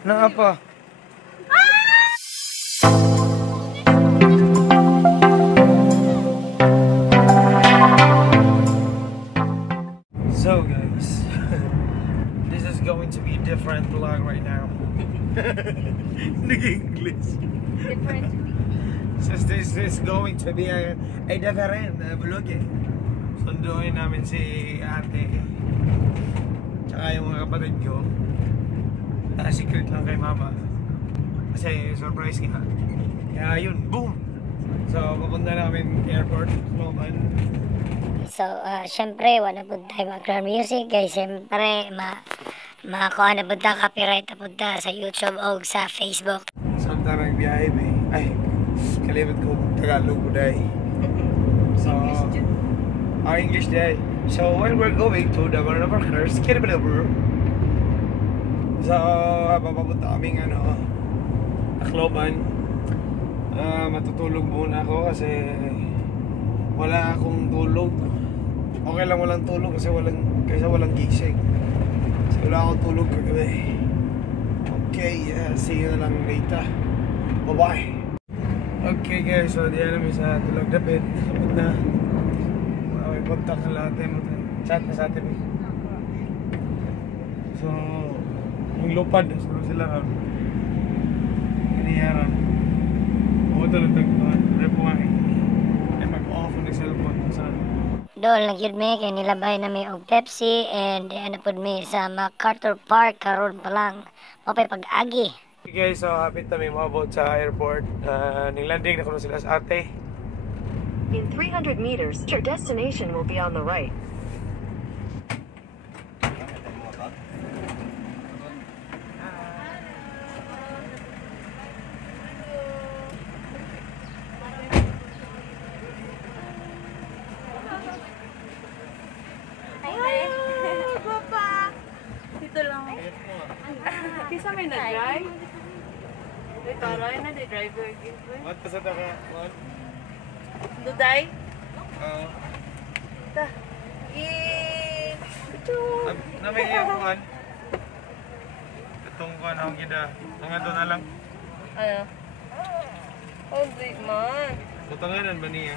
Na apa? So guys, this is going to be a different vlog right now. Nag-English. Different. Since this is going to be a different vlog eh. Sunduin namin si ate. Tsaka yung mga kapatid ko. Secret lang kay mama. Kasi surprise nga. Kaya yun, boom! So, papunta namin airport, Sloman. So, syempre, wala po tayo background music. Guys, syempre, makakuha na po tayo copyright na po tayo sa YouTube o sa Facebook. Samtang nagbiyahe, be. Ay, kalimut ko Tagalog po dahil. So, English day. So, when we're going to the one of our cars, Kiribalabu. So, papapunta kaming Akloban. Matutulog muna ako kasi wala akong tulog. Okay lang walang tulog kasi walang gising. So, wala akong tulog kagabi. Okay, see you na lang later. Bye-bye. Okay guys, so diyan namin sa tulog dapit. Sabot na. May contact na lahat mo. Chat na sa atin eh. So, yung lupad, suro sila ron. Kaniyaran. Buto lang tagpuan. Ano po nga eh. Ay mag-off ng cellphone. Saan? Doon lang yun may kaya nilabay na may og Pepsi and ano po may sa MacArthur Park karon pa lang. Mapay pag-agi. Okay guys, so hapit na may mabot sa airport. Ninglanding na kuno sila sa ate. In 300 meters, your destination will be on the right. Kisa may nag-drive? Ay, taray na, di driver. What pa sa taka? What? Duday? Oo. Ta. Namay yung kuhan. Itong kuhan akong gida. Mga doon na lang. Ano? Oh, di man. Butanganan ba niya?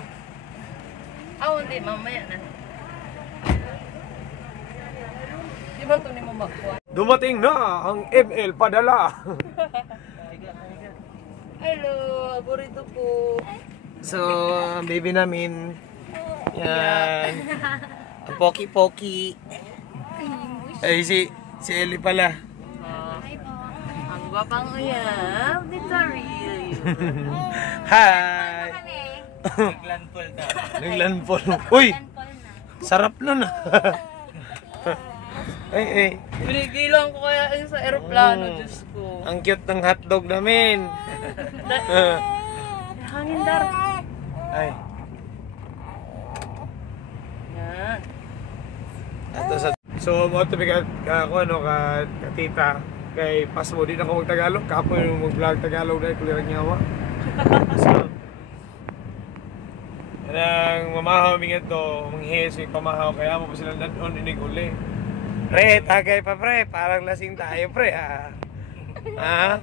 Ah, hindi, mamaya na. Di ba ito ni mo magkuhan? Dumating na ang ML padala. Hello, aborito po. So, ang baby namin. Yan. Ang poki-poki. Ay, si Ellie pala. Ang gwapang uyab. It's a real you. Hi! Naglanpol daw. Naglanpol. Uy! Sarap nun ah. Ay. Binigilan ko kaya yun sa aeroplano, Diyos ko. Ang cute ng hotdog namin. Hangin dar. Ay. Yan. So, mo to bigat ka tita. Kay pas mo din ako mag-Tagalog. Kapo yung mag-vlog Tagalog dahil kulirang nyawa. So, ang mamahaw mingat to, manghihis yung pamahaw. Kaya mo pa silang nanon inig uli. Pre, tagay pa pre. Parang lasing tayo pre ha. Ha?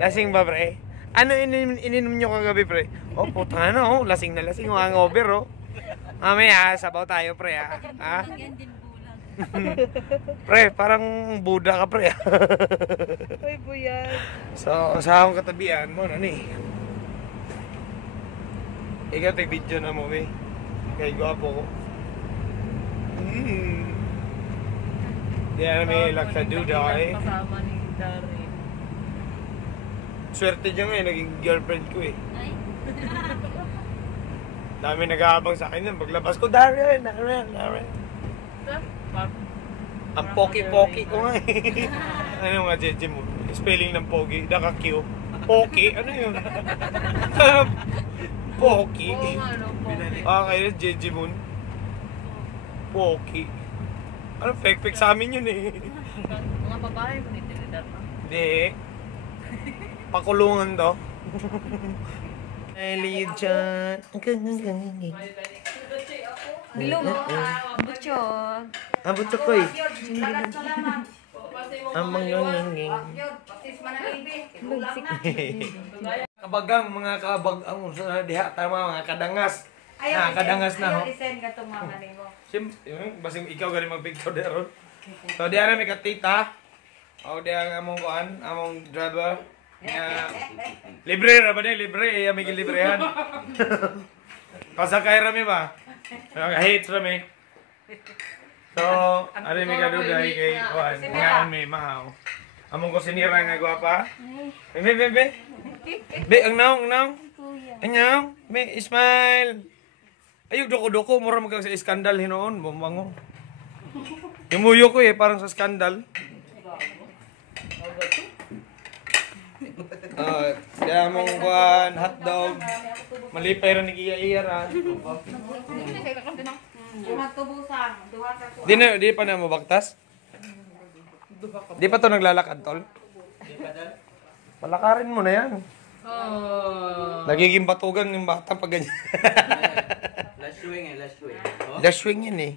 Lasing ba pre? Ano ininom nyo kagabi pre? Oh, puta na oh. Lasing na lasing. Hangover oh. Mamaya, sabaw tayo pre ha. Ha? Pre, parang Buddha ka pre ha. Uy, buyag. So, sa akong katabihan mo na ni. Ikaw take video na mo eh. Kaya gwapo ko. Di na may laksa duda eh. Kasama ni Dari. Swerte dyan ngayon, naging girlfriend ko eh. Dami nag-aabang sa akin yan. Paglabas ko, Darren. Ang poki-poki ko nga eh. Ano nga, Jeje mo? Spelling ng pogi, naka-Q. Poki? Ano yun? Poki? Okay, Jeje mo. Poki. Ano, fake-fake sa amin yun eh. Mga babae mo dito nila. Hindi. Pakulungan to. Ay, liid dyan. Bilong. Butcho. Abot ko eh. Ang mga nginging. Kabagang mga kabagang sa diha tama mga kadangas. Kadangas na ho. Send ka tong mga nimo. Basing ikaw gali mag-picture deron. So diha na may katita. O diha ang among kuan, among driver. Libre ra ba ni libre iya may librehan. Pasakay rami ba? Hate rami. So, ano may kaduday kay kuan, nga may mahaw. Among ko sinira nga gwapa. Be. Be ang naong. Anyang, be smile. Ayog doko-doko mura magkag sa iskandal hinoon, bumango. Imuyo ko parang sa skandal. Kaya mong kuhan, hotdog. Malipay rin ni Iya ra. Di pa na mabaktas? Di pa to naglalakad, tol? Palakarin mo na yan. Nagiging batugan yung bata pag ganyan. Last swing. Last swing yan eh.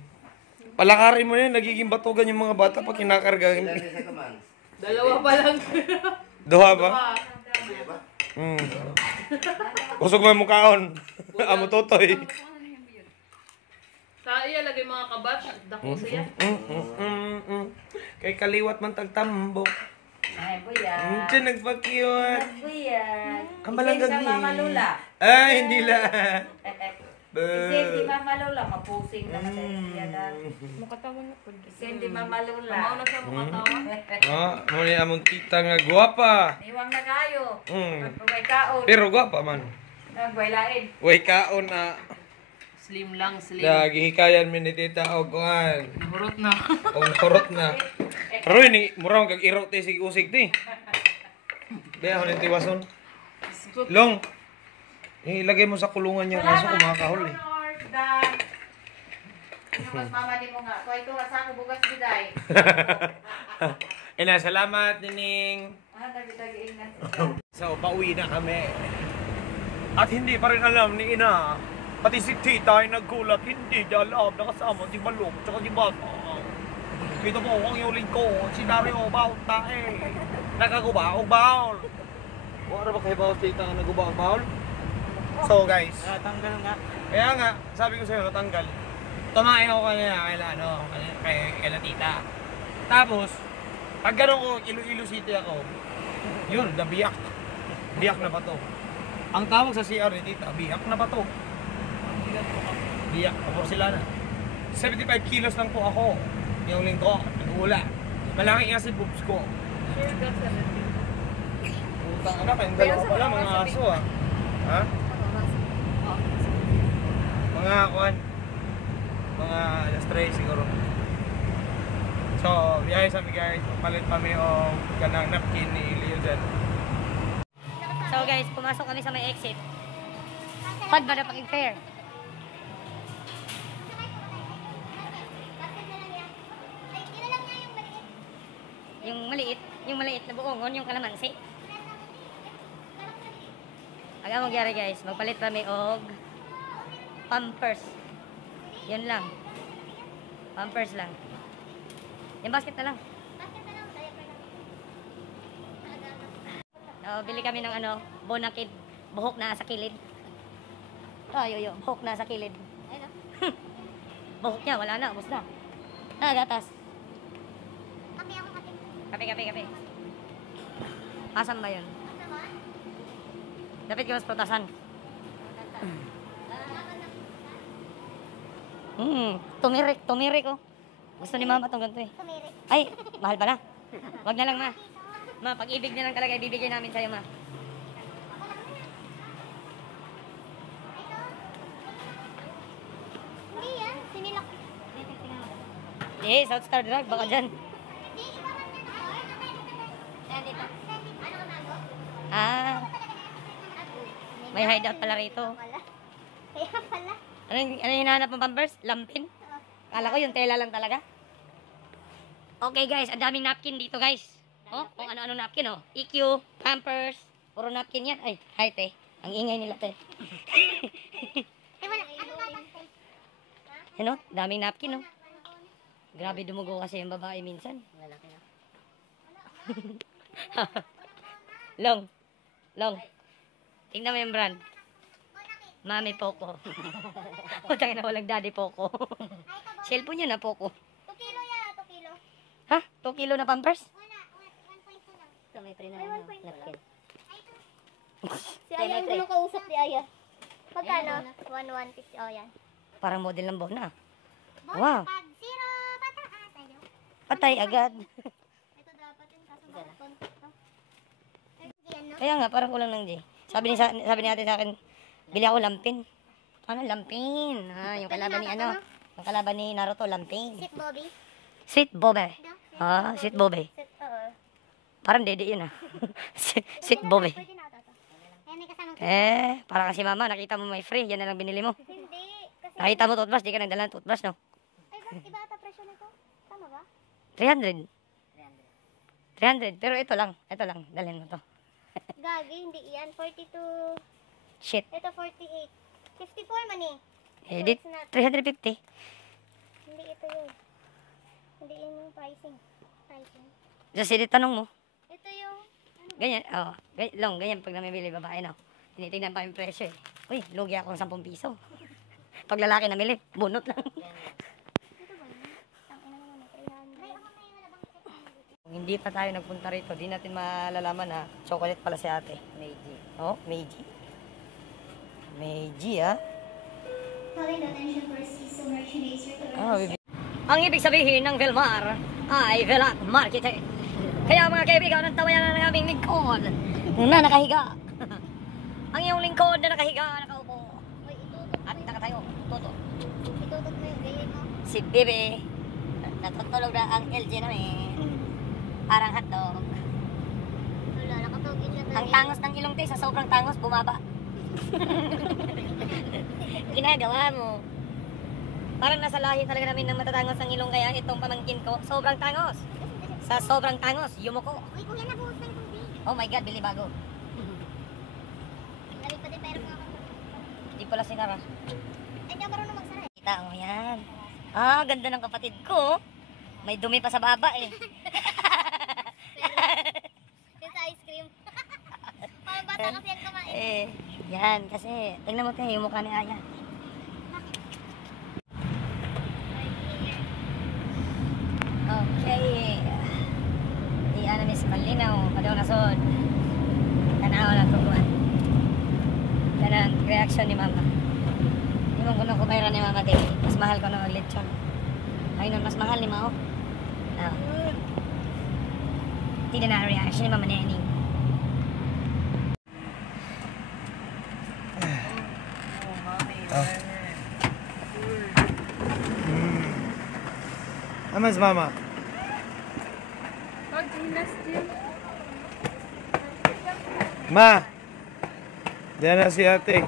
Palakarin mo na yan, nagiging batugan yung mga bata pag kinakarga. Dalawa pa lang. Duha ba? Usog mo yung mukhaon. Amo totoy. Sa iya lagay mga kabatch, dako siya. Kay kaliwat man tagtambok. Ay, buya. Diyan nagpakiwat. Buya. Kamalang Isip sa gabi. Mama Lola. Ay, hindi la. Isip si Mama Lola, mapusing na siya na. Mukatawan na po. Isip si Mama Lola. Tamaw na siya mukatawa. Muna among tita nga guwapa. Iwang na kayo. Mm. May kaon. Pero guwapa man. Nagwailain. Way kaon na. Slim lang, slim. Gihikayan mi ni tita og kuan. Nahurot na. Og nahurot na. Pero ni murang kag iraw ti sig usig ti. Daya ho ni tiwason. Long. Ilagay mo sa kulungan yung aso kung makakahol eh. Mas mama ni mo nga. Kaya ito, asa ko bugas biday. Ina, salamat, Nining. Dagi-dagiin na. So, pauwi na kami. At hindi pa rin alam ni Ina. Pati si Tita ay naggulat. Hindi niya alam. Nakasama si Balong tsaka si Bata. Kita mo ang yuling ko. Si Dario Baul tae. Nakagubaog baul. Wala ba kayo baul Tita nga nagubaog baul? So guys. Tanggal nga. Kaya nga, sabi ko sa'yo, natanggal. Tumain ako kanina kay Tita. Tapos, pag gano'n ko, Iloilo City ako, yun, nabiyak. Biyak na ba to? Ang tawag sa CR ni Tita, biyak na ba to? Biyak, kapor sila na. 75 kilos lang po ako. Yung lingko, nag-uula. Malaki kasi boobs ko. Utang anak, kayong dalawa pala, mga aso ah. Ha? Mga kuhan. Mga alas 3 siguro. So, biyahe sa amin guys. Palit kami o ganang napkin ni Leo dyan. So guys, pumasok kami sa may exit. Pag ba na pag-fair? Yung maliit na buongon, yung kalamansi. Aga mo gyari guys, magpalit kami og Pampers. Yun lang. Pampers lang. Yung basket na lang. Bili kami ng Bonakid. Buhok na sa kilid. Buhok na sa kilid. Buhok niya, wala na, ubos na. Gatas. Kape. Asan ba yun? Dapat ka mas protasan. Tumirik oh. Gusto ni mama itong ganito eh. Ay, mahal pala. Wag na lang ma. Ma, pag-ibig na lang talaga ibibigay namin sa'yo ma. Hindi yan, sinilak. South Star Drug, baka dyan. May hideout pala rito. Kaya pala. Ano yung hinahanap ng Pampers? Lampin? Kala ko yung tela lang talaga. Okay guys, ang daming napkin dito guys. Oh, kung ano-ano napkin oh. EQ, Pampers, puro napkin yan. Ay, hi te. Ang ingay nila te. Ano? Daming napkin oh. Grabe dumugo kasi yung babae minsan. Lalaki na. Long. Tingnan mo yung brand. Mami Poco. Putang na walang daddy Poco. Cellphone yun na Poco. 2 kilo yan, 2 kilo. Ha? 2 kilo na Pampers? 1.2 lang. Ito may pre na Ay, 1.2 napkin. lang. Si Aya yung gulong kausap ni Aya. Magkano? 1,150. Oh, yan. Parang model ng Bona. Boss, Wow. pag 0, pataas. Ayaw. Patay agad. Ito dapat yung kaso bakit konti to. Yan, no? Kaya nga, parang kulang ng J. Sabi ni ate sa akin, bili ako lampin. Ano, lampin? Yung kalaban ni ano? Yung kalaban ni Naruto, lampin. Sit, Bobby. Sweet Bobe. Sweet Bobe. Sit, oo. Parang dede yun Sweet Bobe. Pwede na ito. Ayan, may kasamang Para kasi mama, nakita mo may free, yan na lang binili mo. Hindi. Kasi, Nakita mo toothbrush, di ka nagdala ng toothbrush, no? ay, bakit iba ata presyo nito? Tama ba? 300. 300. Pero ito lang, dalhin mo to. Gagi, hindi yan. 42. Shit. Ito 48. 54 man eh. Edit. 350. Hindi ito yun. Hindi yun yung pricing. Just edit, tanong mo. Ito yung, Ganyan, ganyan pag namimili babae, no? Tinitingnan pa yung presyo, eh. Uy, lugi ako ng 10 piso. Pag lalaki namili, bunot lang. ito ba yun? Tangina naman na 300. Ay, ako may malabang isa. Kung hindi pa tayo nagpunta rito, di natin malalaman na chocolate pala si ate. Meiji. Oh, Meiji. Meiji, ah. Calling attention for season merchandise. Ang ibig sabihin ng Velmar ay Velat Marketing. Kaya mga kaibigan, ang tawayan na ng aming lingkod na nakahiga. Ang iyong lingkod na nakahiga, nakaupo. Uy, itutot At nakatayo, toto. Itutot mo yung gayin mo. Si Bebe, natutulog na ang LG namin. Parang hotdog. Wala, nakatugin siya tayo. Ang tangos ng ilong tayo, sa sobrang tangos, bumaba. Ginagawa mo. Parang nasa lahi talaga namin ng matatangos ang ilong, kaya itong pamangkin ko, sobrang tangos. Sa sobrang tangos, yumuko. Uy, kuya, nabuhos na yung tubig. Oh my God, bili bago. Galing pa din, pero mga Di pala sinara. Ay, hindi ako marunong magsara eh. Kita mo yan. Ganda ng kapatid ko. May dumi pa sa baba eh. Yung sa ice cream. Mga bata kasi yan kumain. Yan, kasi tingnan mo tayo yung mukha ni Aya. Okay. Di miss malinaw. Padaw na sod. Tanawa na tuwan. Ganang reaction ni mama. Hindi mo ko kumaira ni mama din. Mas mahal ko ng lechon. Ayun, mas mahal ni Mao. Hindi na reaction ni mama Neneng. Amas mama. Ma. Diyan na si ate.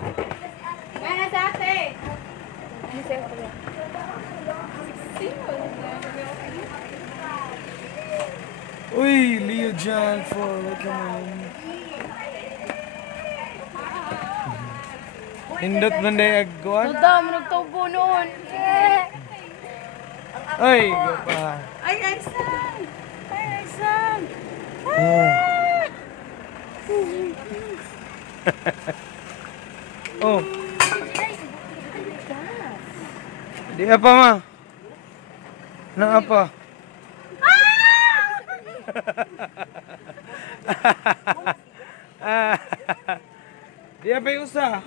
Uy, Leo John for welcome. Hindot man day agkuan. Dam, nagtubo noon. Ay, go pa. Ay, Aisan! Ay, Aisan! Oh. Di apa ma? Na apa? Di apa yung usa?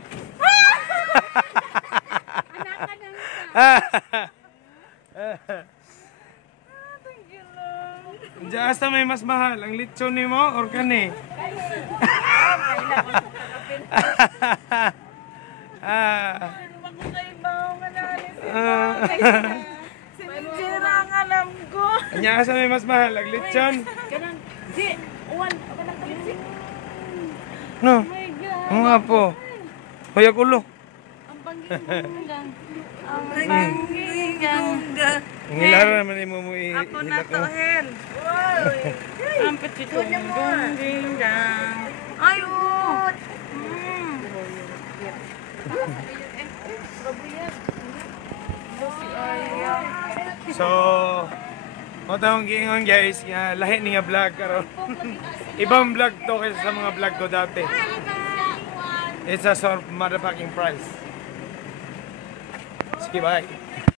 Diyan asa may mas mahal, ang lechon ni mo or kani? Sinira ang alam ko. Diyan asa may mas mahal, ang lechon? Ganun. Di, uwan. No. Ang nga po. Hoyak ulo. Ang bangging-bunggang. Ang bangging-bunggang. Ang hilaro naman ni mo mo Ako na hilak to, mo. Hel. Ang petitong-bunggang. Ayun! So, mo tawong giingon guys, nga lahi ni nga vlog karon. Ibang vlog to kaysa sa mga vlog ko dati. It's a sort of motherfucking price. Sige, bye.